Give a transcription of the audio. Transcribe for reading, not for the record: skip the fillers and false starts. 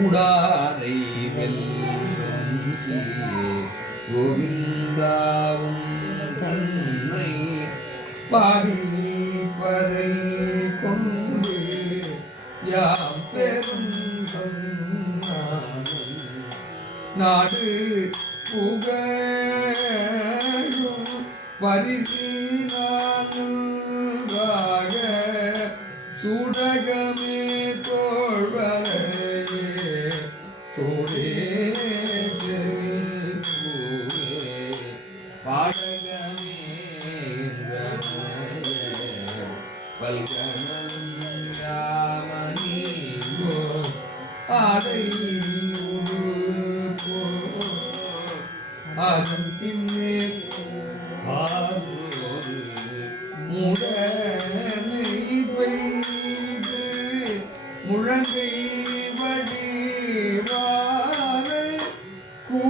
உடாரை வெல்லும் சீரே கோவிந்தாவும் தன்னை பாடி பறை கொண்டு யாம் பெரும் சன்னாதம் நாடு புகழும் பரிசீனாக சுடகமே தோழ்வரையே தோழே பாடகமே பல்கனம் யாமனீங்கோ ஆடை உடுப்போ அதன் பின்னே ஆறு முடனை பெய்து முழங்கை வடிவாரை கூ